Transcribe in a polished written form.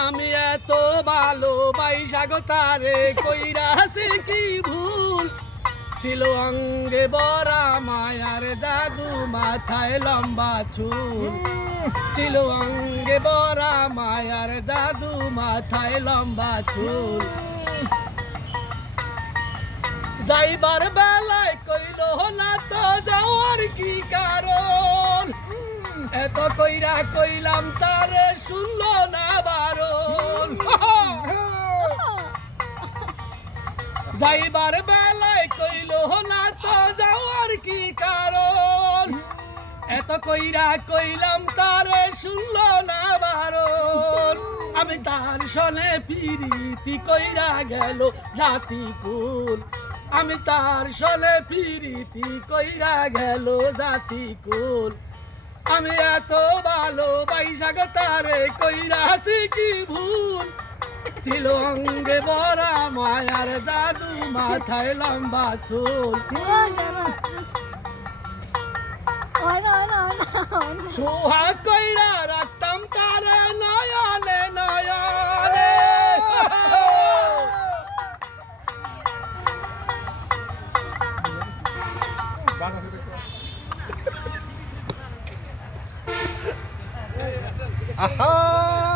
আমি এত ভালোবাসা গো তারে কইরাছি কি ভুল ছিল অঙ্গে বরা মায়ার জাদু মাথায় লম্বা চুল ছিল অঙ্গে বরা মায়ার জাদু মাথায় লম্বা চুল যাইবার বেলায় কইল না তো যাওয়ার কি কারণ এত কইরা কইলাম তারে শুনলো না বারণ যাইবার বেলায় কইল না তো যাওয়ার কি কারণ এত কইরা কইলাম তারে শুনলো না বারণ আমি তার সনে পিরিতি কইরা গেল জাতি কুল আমি তার সনে পিরিতি কইরা গেল জাতি কুল আমি এত ভালোবাসা গো তারে কইরাছি কি ভুল ছিল অঙ্গে বরা মায়ার জাদু মাথায় লম্বা চুল সোহাগ কইরা রাখতাম তারে নয়নে নয়নে আহা